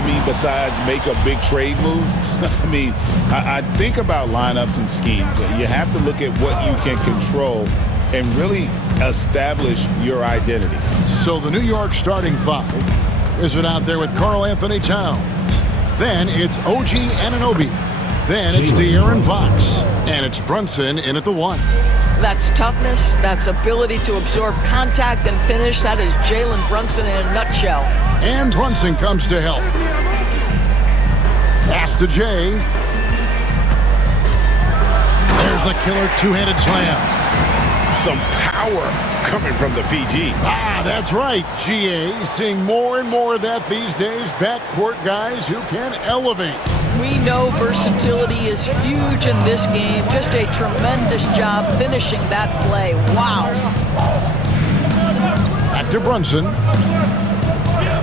you mean besides make a big trade move? I mean, I think about lineups and schemes. You have to look at what you can control and really establish your identity. So the New York starting five is it out there with Karl Anthony Towns. Then it's OG Anunoby. Then it's De'Aaron Fox. And it's Brunson in at the 1. That's toughness. That's ability to absorb contact and finish. That is Jalen Brunson in a nutshell. And Brunson comes to help. Pass to Jay. There's the killer two-handed slam. Some power coming from the PG. That's right, GA. Seeing more and more of that these days. Backcourt guys who can elevate. We know versatility is huge in this game. Just a tremendous job finishing that play. Wow. Back to Brunson.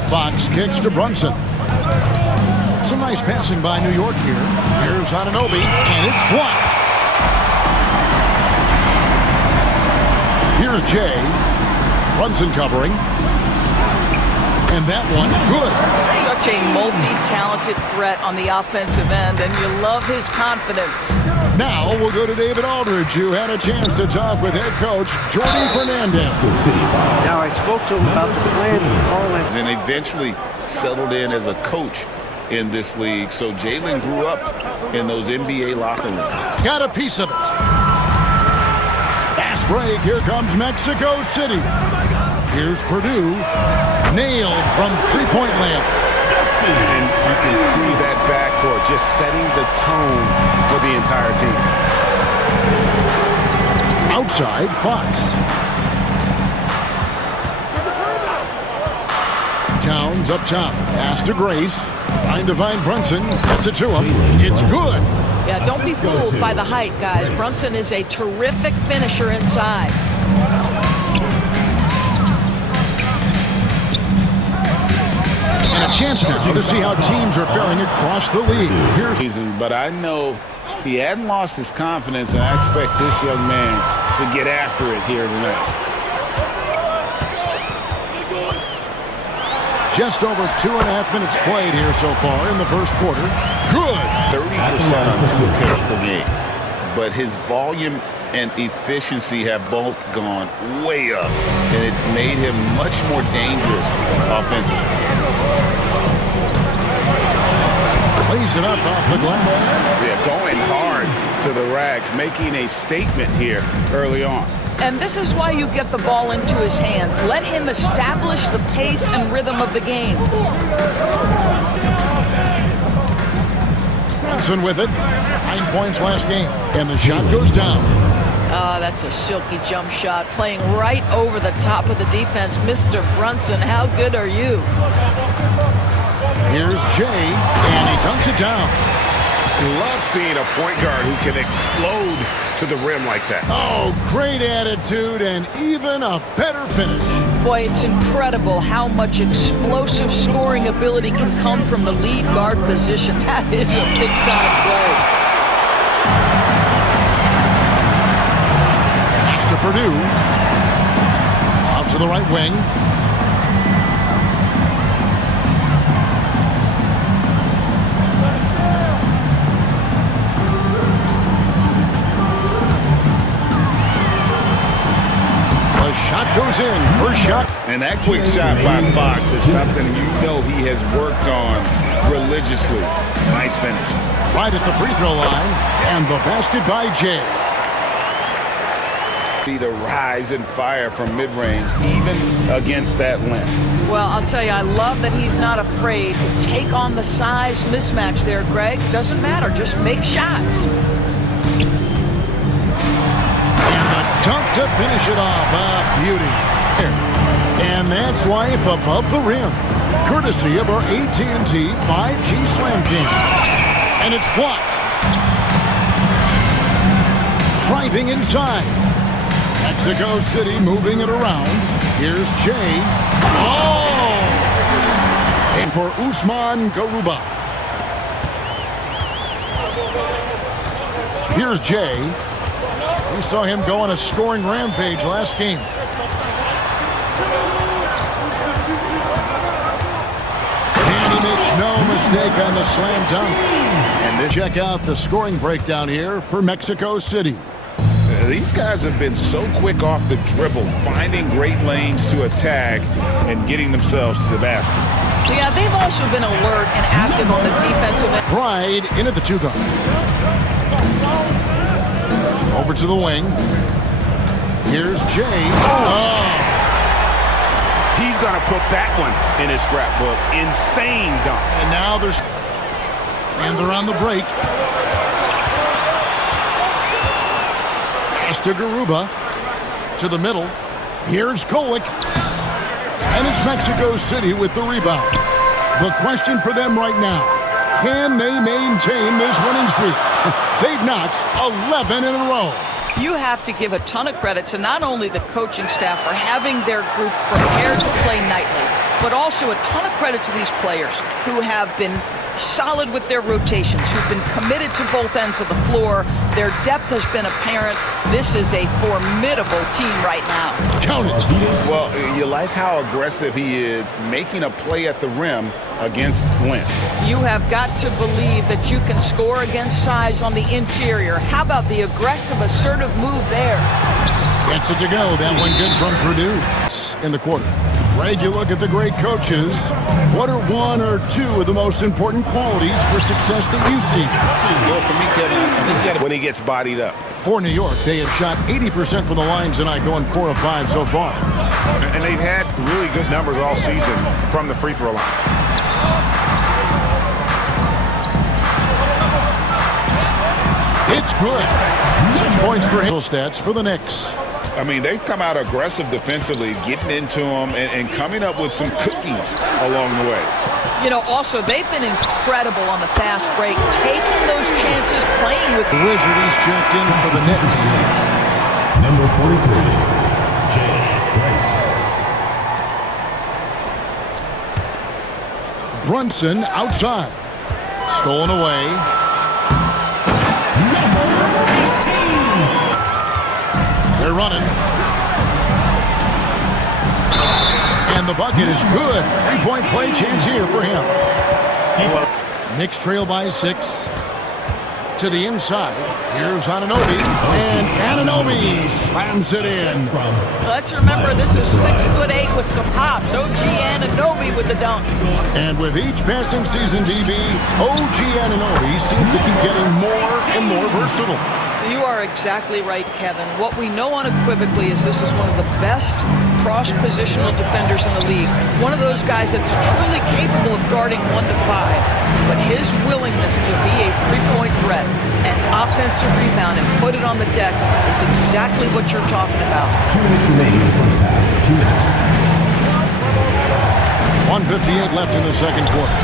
Fox kicks to Brunson. Some nice passing by New York here. Here's Anunoby, and it's blocked. Here's Jay. Brunson covering. And that one, good. Such a multi-talented threat on the offensive end, and you love his confidence. Now we'll go to David Aldridge, who had a chance to talk with head coach Jordi Fernandez. Now, I spoke to him about the plan for Karl Anthony. And eventually settled in as a coach in this league. So Jalen grew up in those NBA locker rooms. Got a piece of it. Fast break. Here comes Mexico City. Here's Purdue. Nailed from three-point land. And you can see that backcourt just setting the tone for the entire team. Outside, Fox. Towns up top. Pass to Grace. Trying to find Brunson. Gets it to him. It's good. Yeah, don't be fooled by the height, guys. Brunson is a terrific finisher inside. And a chance now to see how teams are faring across the league. Here's But I know he hadn't lost his confidence, and I expect this young man to get after it here tonight. just over 2.5 minutes played here so far in the first quarter. Good. 30% on 2 attempts per game. But his volume and efficiency have both gone way up, and it's made him much more dangerous offensively. Plays it up off the glass. Yeah, going hard to the rack, making a statement here early on. And this is why you get the ball into his hands. Let him establish the pace and rhythm of the game. Brunson with it. 9 points last game. And the shot goes down. Oh, that's a silky jump shot. Playing right over the top of the defense. Mr. Brunson, how good are you? Here's Jay, and he dunks it down. Love seeing a point guard who can explode to the rim like that. Oh, great attitude and even a better finish. Boy, it's incredible how much explosive scoring ability can come from the lead guard position. That is a big-time play. Pass to Purdue. Out to the right wing. Shot goes in. First shot. And that quick shot by Fox is something you know he has worked on religiously. Nice finish. Right at the free throw line. And the basket by Jay. To rise and fire from mid-range, even against that length. Well, I'll tell you, I love that he's not afraid to take on the size mismatch there, Greg. Doesn't matter. Just make shots. Dunk to finish it off. A beauty. And that's life above the rim. Courtesy of our AT&T 5G Slam King. And it's blocked. Driving inside. Mexico City moving it around. Here's Jay. Oh! And for Usman Garuba. Here's Jay. We saw him go on a scoring rampage last game. And he makes No mistake on the slam dunk. And this, Check out the scoring breakdown here for Mexico City. these guys have been so quick off the dribble, finding great lanes to attack and getting themselves to the basket. Yeah, they've also been alert and active on the defensive end. Pride in at the 2 guard. Over to the wing. Here's Jay. Oh. He's going to put that one in his scrapbook. Insane dunk. And now they're on the break. Pass to Garuba. To the middle. Here's Kolek. And it's Mexico City with the rebound. The question for them right now, can they maintain this winning streak? They've notched 11 in a row. You have to give a ton of credit to not only the coaching staff for having their group prepared to play nightly, but also a ton of credit to these players who have been solid with their rotations, who've been committed to both ends of the floor. Their depth has been apparent. This is a formidable team right now. Count it. Well, you like how aggressive he is making a play at the rim against length. You have got to believe that you can score against size on the interior. How about the aggressive, assertive move there? Gets it to go. That one good from Purdue in the quarter. Greg, you look at the great coaches. What are one or two of the most important qualities for success that you see? Well, for me, Kevin, I think you got When he gets bodied up. For New York, they have shot 80% from the line tonight, going 4 of 5 so far. And they've had really good numbers all season from the free throw line. It's good. 6 points for him. Stats for the Knicks. I mean, they've come out aggressive defensively, getting into them and coming up with some cookies along the way. You know, also, they've been incredible on the fast break, taking those chances, playing with... The Wizards checked in for the Knicks. Number 43, Jay Rice. Brunson outside. Stolen away. Number 18. They're running. And the bucket is good. 3-point play chance here for him. Knicks trail by 6. To the inside. Here's Anunoby. And Anunoby slams it in. Let's remember, this is 6'8" with some hops. OG Anunoby with the dunk. And with each passing season, DB, OG Anunoby seems to keep getting more and more versatile. You are exactly right, Kevin. What we know unequivocally is this is one of the best cross-positional defenders in the league. One of those guys that's truly capable of guarding 1 to 5. But his willingness to be a three-point threat, an offensive rebound, and put it on the deck is exactly what you're talking about. 2 minutes remaining in the first half. 2 minutes. 1:58 left in the second quarter.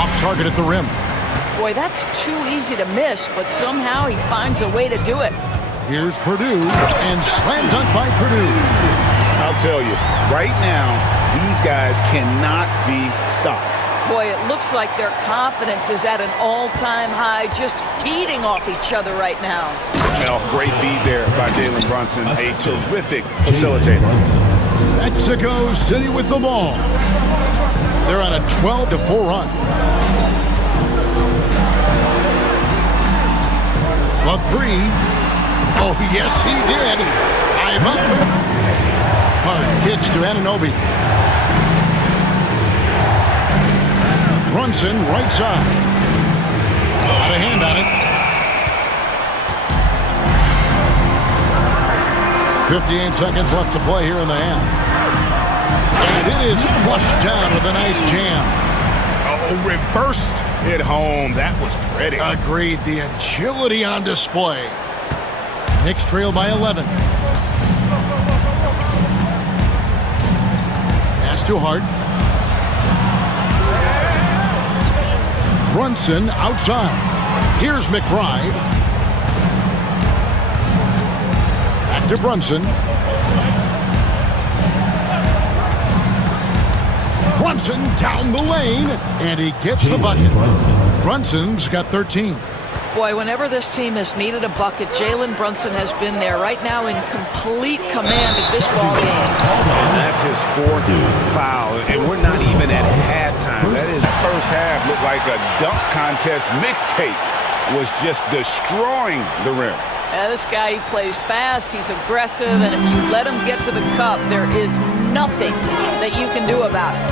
Off target at the rim. Boy, that's too easy to miss, but somehow he finds a way to do it. Here's Purdue, and slam dunk by Purdue. I'll tell you, right now, these guys cannot be stopped. Boy, it looks like their confidence is at an all-time high, just feeding off each other right now. Well, great feed there by Jalen Brunson. A terrific facilitator. Mexico City with the ball. They're on a 12-4 run. A 3. Oh, yes, he did. 5 up. Hard kicks to Anunoby. Brunson, right side. Got a hand on it. 58 seconds left to play here in the half. And it is flushed down with a nice jam. Oh, reversed it home. That was pretty. Agreed. The agility on display. Knicks trail by 11. Pass to Hart. Brunson outside. Here's McBride. Back to Brunson. Brunson down the lane, and he gets the bucket. Brunson's got 13. Boy, whenever this team has needed a bucket, Jalen Brunson has been there right now in complete command of this ball game. And that's his fourth foul. And we're not even at halftime. That is first half looked like a dunk contest mixtape was just destroying the rim. This guy, he plays fast, he's aggressive, and if you let him get to the cup, there is nothing that you can do about it.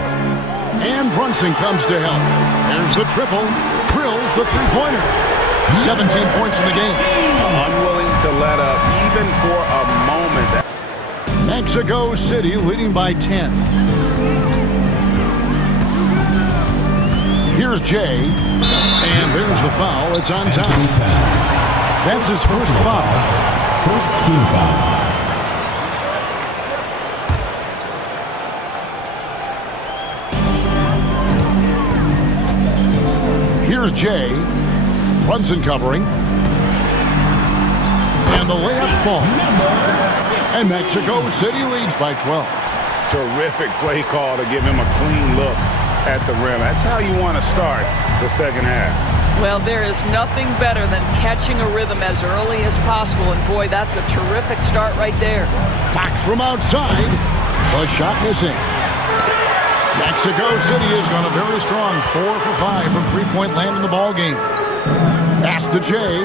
And Brunson comes to help. There's the triple. Drills the three-pointer. 17 points in the game. Unwilling to let up even for a moment. Mexico City leading by 10. Here's Jay. And there's the foul. It's on time. That's his first foul. First team foul. Here's Jay. Brunson covering. And the layup falls. And Mexico City leads by 12. Terrific play call to give him a clean look at the rim. That's how you want to start the second half. Well, there is nothing better than catching a rhythm as early as possible, and boy, that's a terrific start right there. Back from outside. The shot missing. Mexico City has gone a very strong 4 for 5 from three-point land in the ball game. Pass to Jay.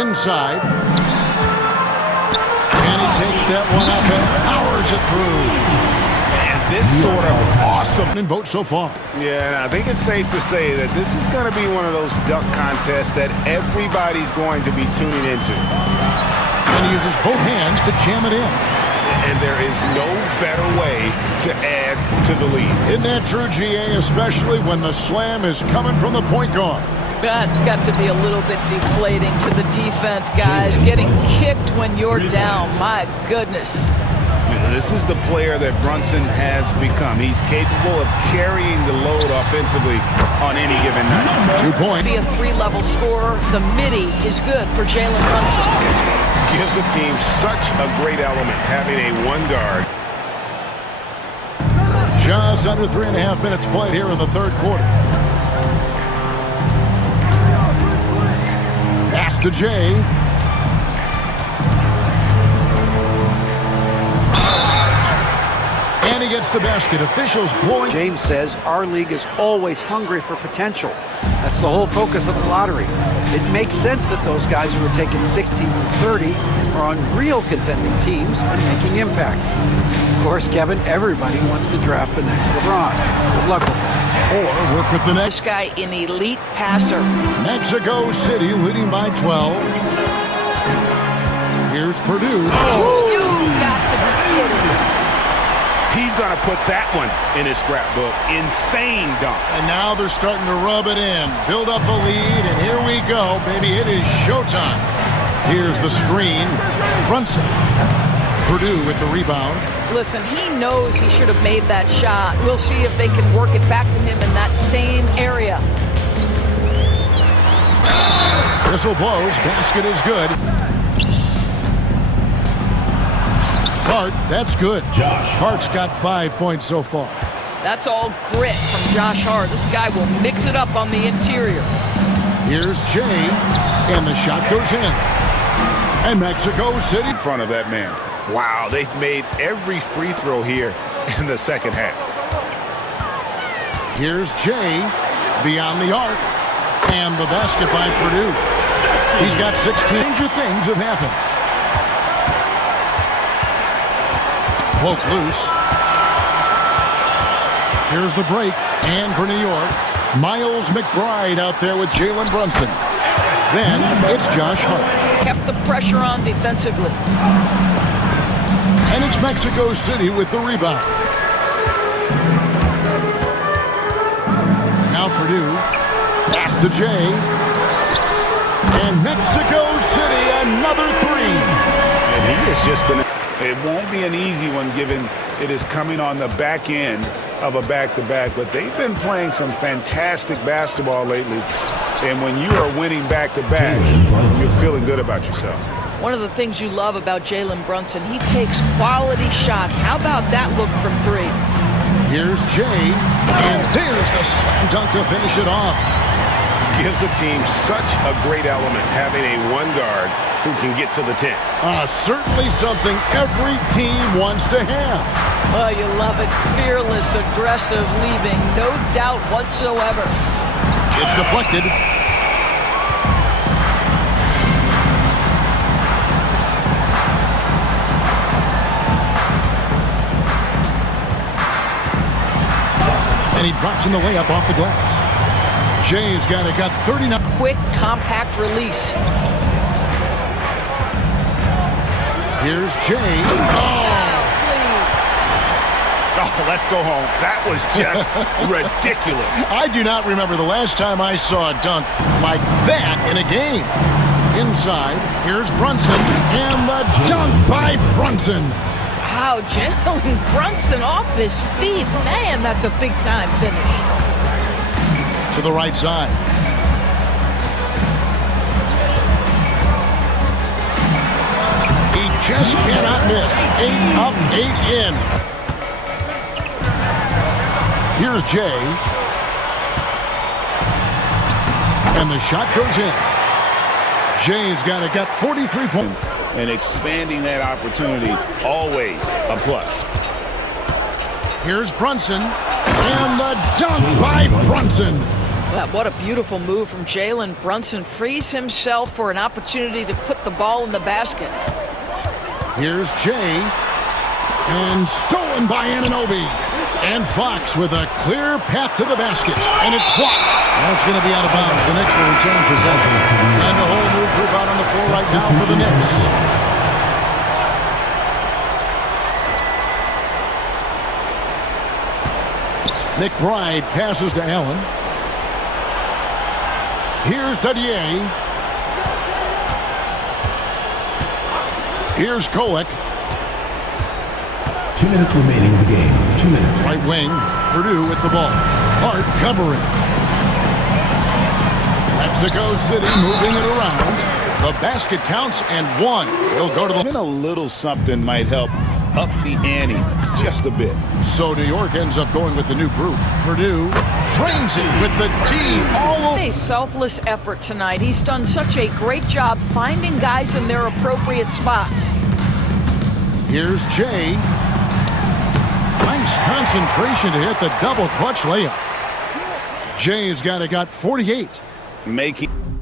Inside. And he takes that one up and powers it through. And this sort of awesome. And vote so far. Yeah, and I think it's safe to say that this is going to be one of those dunk contests that everybody's going to be tuning into. And he uses both hands to jam it in. And there is no better way to add to the lead. Isn't that true, GA, especially when the slam is coming from the point guard? That's got to be a little bit deflating to the defense, guys. Getting kicked when you're down. My goodness. This is the player that Brunson has become. He's capable of carrying the load offensively on any given night. 2 points. Be a three-level scorer. The midi is good for Jalen Brunson. Gives the team such a great element having a one guard. Just under 3.5 minutes played here in the third quarter. Pass to Jay. And he gets the basket. Officials blowing. James says our league is always hungry for potential. That's the whole focus of the lottery. It makes sense that those guys who are taking 16 and 30 are on real contending teams and making impacts. Of course, Kevin, everybody wants to draft the next LeBron. Good luck with that. Or work with the This next. guy, an elite passer. Mexico City leading by 12. Here's Purdue. You got to be kidding. He's going to put that one in his scrapbook. Insane dunk. And now they're starting to rub it in. Build up a lead, and here we go, baby. It is showtime. Here's the screen. Brunson. Purdue with the rebound. Listen, he knows he should have made that shot. We'll see if they can work it back to him in that same area. Whistle blows. Basket is good. Hart, that's good. Josh. Hart's got 5 points so far. That's all grit from Josh Hart. This guy will mix it up on the interior. Here's Jay, and the shot goes in. And Mexico City. In front of that man. Wow, they've made every free throw here in the second half. Here's Jay, beyond the arc, and the basket by Purdue. He's got 16. Stranger things have happened. Poke loose. Here's the break. And for New York, Miles McBride out there with Jalen Brunson. Then it's Josh Hart. Kept the pressure on defensively. And it's Mexico City with the rebound. Now Purdue. Pass to Jay. And Mexico City, another three. And he has just been... It won't be an easy one given it is coming on the back end of a back-to-back, but they've been playing some fantastic basketball lately. And when you are winning back-to-backs, you're feeling good about yourself. One of the things you love about Jalen Brunson, he takes quality shots. How about that look from three? Here's Jay, and there's the slam dunk to finish it off. Gives the team such a great element having a one guard who can get to the 10. Certainly something every team wants to have. Oh, you love it. Fearless, aggressive, leaving no doubt whatsoever. It's deflected. And he drops in the layup off the glass. Jay's got 39. Quick, compact release. Here's Jay. Oh, let's go home. That was just ridiculous. I do not remember the last time I saw a dunk like that in a game. Inside, here's Brunson, and the dunk by Brunson. Wow, Jalen Brunson off his feet. Man, that's a big-time finish. To the right side. He just cannot miss. 8 up, 8 in. Here's Jay. And the shot goes in. Jay's got 43 points. And expanding that opportunity, always a plus. Here's Brunson. And the dunk by Brunson. What a beautiful move from Jalen Brunson. Frees himself for an opportunity to put the ball in the basket. Here's Jay. And stolen by Anunoby. And Fox with a clear path to the basket. And it's blocked. That's going to be out of bounds. The Knicks will return possession. And the whole new group out on the floor right now for the Knicks. McBride passes to Allen. Here's Dadier. Here's Kolek. 2 minutes remaining in the game. 2 minutes. Right wing, Purdue with the ball. Hart covering. Mexico City moving it around. The basket counts and one. He'll go to the... Even a little something might help up the ante just a bit. So New York ends up going with the new group. Purdue trains it with the team all over. A selfless effort tonight. He's done such a great job finding guys in their appropriate spots. Here's Jay. Nice concentration to hit the double clutch layup. Jay's got 48. Making